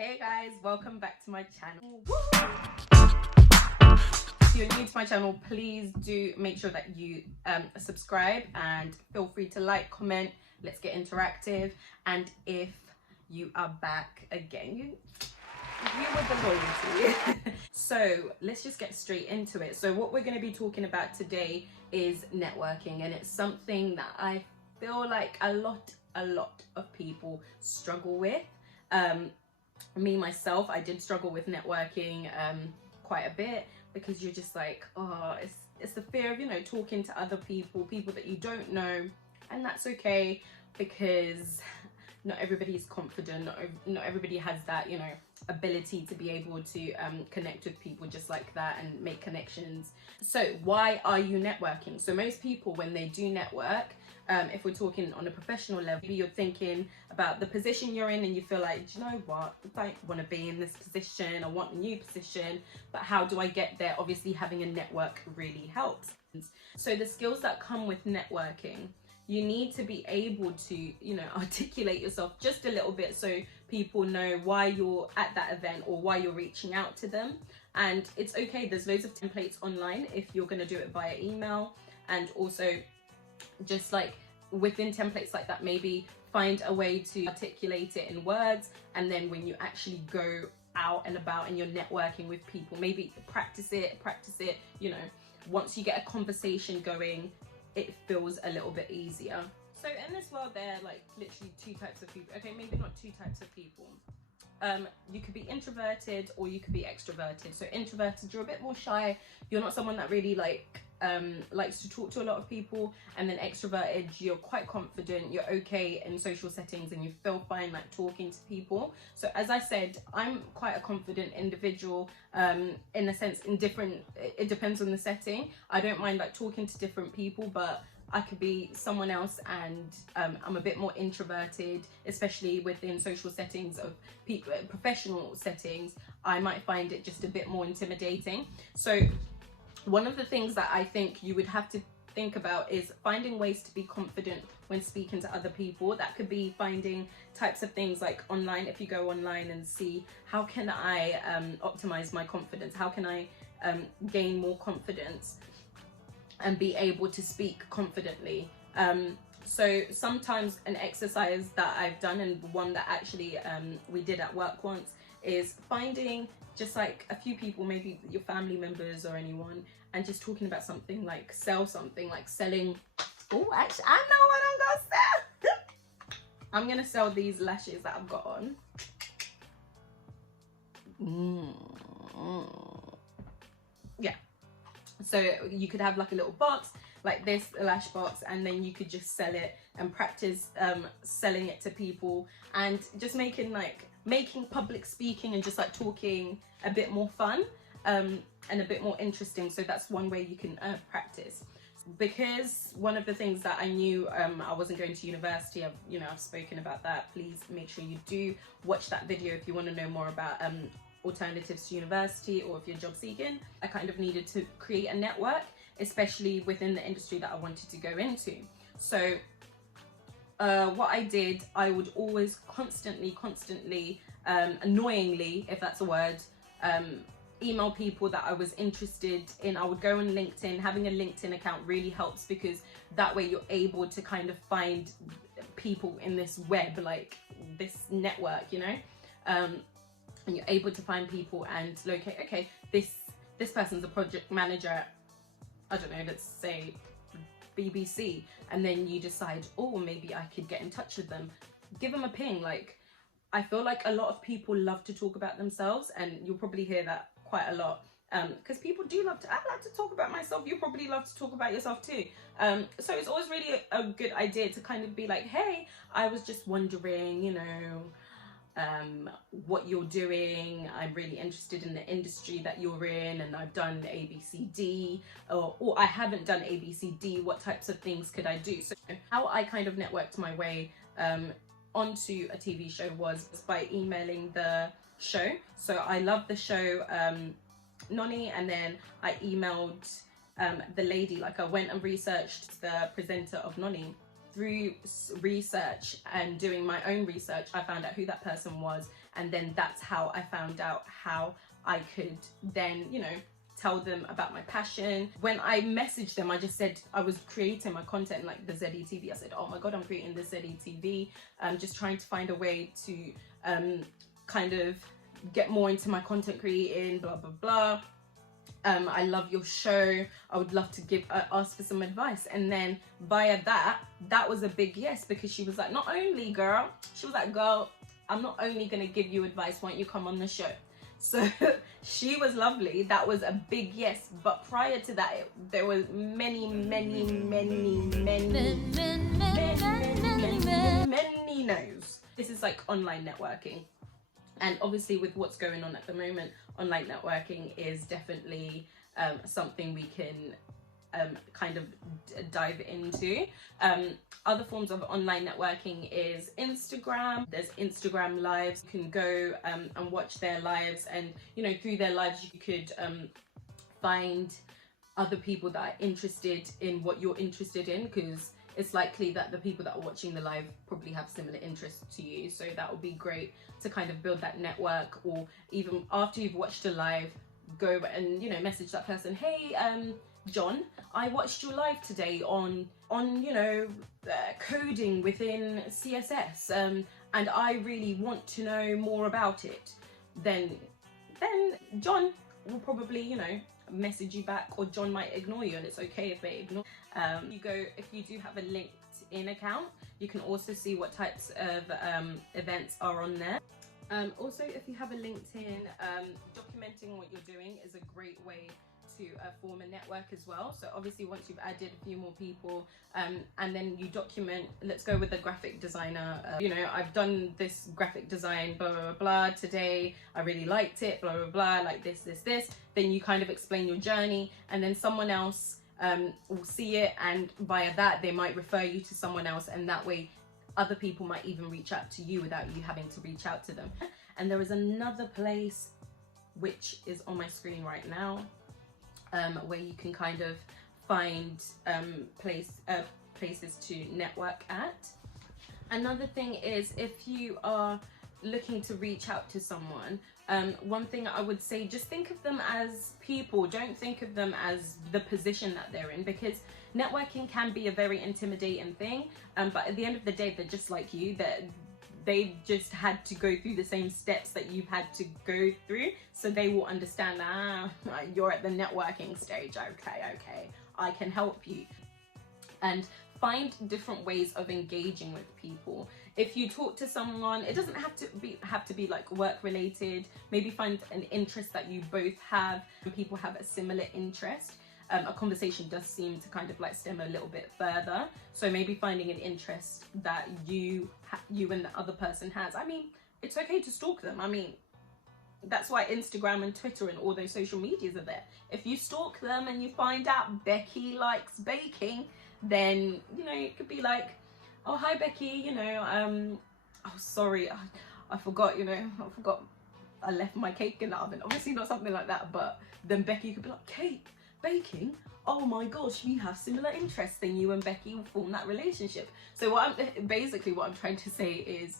Hey guys, welcome back to my channel. If you're new to my channel, please do make sure that you subscribe and feel free to like, comment, let's get interactive. And if you are back again, you with the loyalty. So let's just get straight into it. So what we're going to be talking about today is networking, and it's something that I feel like a lot of people struggle with. Me myself, I did struggle with networking quite a bit, because you're just like, oh, it's the fear of, you know, talking to other people that you don't know, and that's okay, because not everybody is confident, not everybody has that, you know, ability to be able to connect with people just like that and make connections. So why are you networking? So most people, when they do network, if we're talking on a professional level, maybe you're thinking about the position you're in and you feel like, do you know what, I don't want to be in this position, I want a new position, but how do I get there? Obviously having a network really helps. So the skills that come with networking, you need to be able to, you know, articulate yourself just a little bit so people know why you're at that event or why you're reaching out to them. And it's okay, there's loads of templates online if you're going to do it via email, and also just like within templates like that, maybe find a way to articulate it in words, and then when you actually go out and about and you're networking with people, maybe practice it, you know, once you get a conversation going, it feels a little bit easier. So in this world, there are like literally two types of people. Okay, maybe not two types of people. You could be introverted or you could be extroverted. So introverted, you're a bit more shy, you're not someone that really likes to talk to a lot of people. And then extroverted, you're quite confident, you're okay in social settings and you feel fine like talking to people. So as I said, I'm quite a confident individual, in a sense, it depends on the setting. I don't mind like talking to different people, but I could be someone else, and I'm a bit more introverted, especially within social settings of people, professional settings. I might find it just a bit more intimidating. So one of the things that I think you would have to think about is finding ways to be confident when speaking to other people. That could be finding types of things like online. If you go online and see, how can I optimize my confidence? How can I gain more confidence and be able to speak confidently? So sometimes an exercise that I've done, and one that actually we did at work once, is finding just like a few people, maybe your family members or anyone, and just talking about something, like sell something, like selling. Oh, actually, I know what I'm gonna sell. I'm gonna sell these lashes that I've got on. Yeah. So you could have like a little box like this, a lash box, and then you could just sell it and practice selling it to people, and just making public speaking and just like talking a bit more fun and a bit more interesting. So that's one way you can practice. Because one of the things that I knew, I wasn't going to university, I've spoken about that. Please make sure you do watch that video if you want to know more about alternatives to university, or if you're job seeking. I kind of needed to create a network, especially within the industry that I wanted to go into. So what I did, I would always constantly, annoyingly, if that's a word, email people that I was interested in. I would go on LinkedIn. Having a LinkedIn account really helps, because that way you're able to kind of find people in this web, like this network, you know, and you're able to find people and locate, okay, this person's a project manager, I don't know, let's say BBC, and then you decide, oh, maybe I could get in touch with them. Give them a ping. Like, I feel like a lot of people love to talk about themselves, and you'll probably hear that quite a lot, because people do love to, I like to talk about myself, you probably love to talk about yourself too. So it's always really a good idea to kind of be like, hey, I was just wondering, you know, what you're doing. I'm really interested in the industry that you're in, and I've done ABCD, or I haven't done ABCD. What types of things could I do? So how I kind of networked my way onto a TV show was by emailing the show. So I love the show Nonny, and then I emailed the lady. Like, I went and researched the presenter of Nonny. Through research and doing my own research, I found out who that person was, And then that's how I found out how I could then, you know, tell them about my passion. When I messaged them, I just said I was creating my content like the ZETV. I said, oh my God, I'm creating the ZETV. I'm just trying to find a way to kind of get more into my content creating, blah, blah, blah. I love your show. I would love to ask for some advice. And then via that was a big yes, because she was like, not only girl, she was like, girl, I'm not only gonna give you advice, why don't you come on the show? So she was lovely. That was a big yes. But prior to that, there was many no's. This is like online networking. And obviously with what's going on at the moment, online networking is definitely something we can kind of dive into. Other forms of online networking is Instagram. There's Instagram lives. You can go and watch their lives, and you know, through their lives you could find other people that are interested in what you're interested in, because it's likely that the people that are watching the live probably have similar interests to you. So that would be great to kind of build that network, or even after you've watched a live, go and, you know, message that person, hey, John, I watched your live today on you know, coding within CSS, and I really want to know more about it. Then John will probably, you know, message you back, or John might ignore you, and it's okay if they ignore. If you do have a LinkedIn account, you can also see what types of events are on there. Also, if you have a LinkedIn, documenting what you're doing is a great way to form a network as well. So obviously once you've added a few more people, and then you document, let's go with the graphic designer, you know, I've done this graphic design, blah, blah, blah, today, I really liked it, blah, blah, blah, like this. Then you kind of explain your journey, and then someone else will see it, and via that they might refer you to someone else, and that way other people might even reach out to you without you having to reach out to them. And there is another place which is on my screen right now, where you can kind of find places to network at. Another thing is, if you are looking to reach out to someone, one thing I would say, just think of them as people. Don't think of them as the position that they're in, because networking can be a very intimidating thing, but at the end of the day, they're just like you. They've just had to go through the same steps that you've had to go through, so they will understand, you're at the networking stage, okay, I can help you. And find different ways of engaging with people. If you talk to someone, it doesn't have to be like work related. Maybe find an interest that you both have, and people have a similar interest. A conversation does seem to kind of like stem a little bit further. So maybe finding an interest that you and the other person has. I mean, it's okay to stalk them. I mean, that's why Instagram and Twitter and all those social medias are there. If you stalk them and you find out Becky likes baking, then, you know, it could be like, oh, hi Becky, you know, oh sorry, I forgot, you know, I left my cake in the oven. Obviously not something like that, but then Becky could be like, cake, baking, oh my gosh, we have similar interests, then you and Becky will form that relationship. So what I'm trying to say is,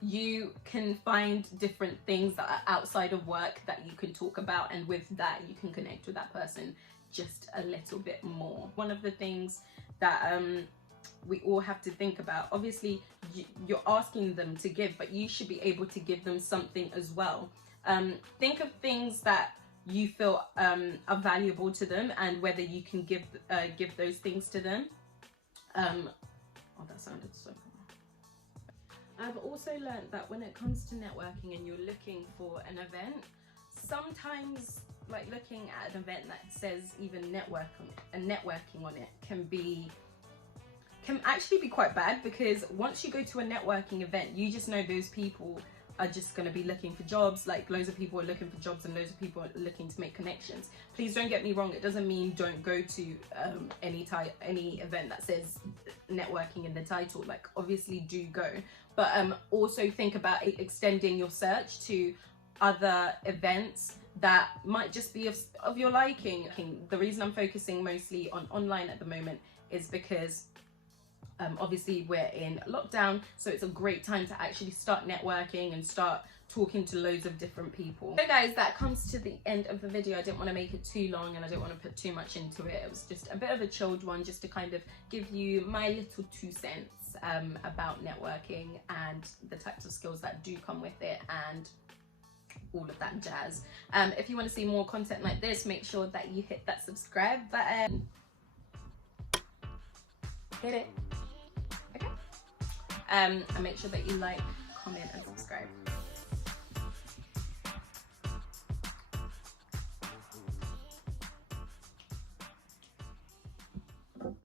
you can find different things that are outside of work that you can talk about, and with that you can connect with that person just a little bit more. One of the things that we all have to think about, obviously you're asking them to give, but you should be able to give them something as well. Think of things that you feel are valuable to them, and whether you can give those things to them. Oh, that sounded so cool. I've also learned that when it comes to networking and you're looking for an event, sometimes like looking at an event that says even networking on it can actually be quite bad, because once you go to a networking event, you just know those people are just going to be looking for jobs. Like loads of people are looking for jobs and loads of people are looking to make connections. Please don't get me wrong, it doesn't mean don't go to any event that says networking in the title. Like obviously do go, but also think about extending your search to other events that might just be of your liking. The reason I'm focusing mostly on online at the moment is because Obviously we're in lockdown, so it's a great time to actually start networking and start talking to loads of different people. So guys, that comes to the end of the video. I didn't want to make it too long and I didn't want to put too much into it. It was just a bit of a chilled one, just to kind of give you my little 2 cents about networking and the types of skills that do come with it and all of that jazz. If you want to see more content like this, make sure that you hit that subscribe button. Hit it. Okay. And make sure that you like, comment and subscribe.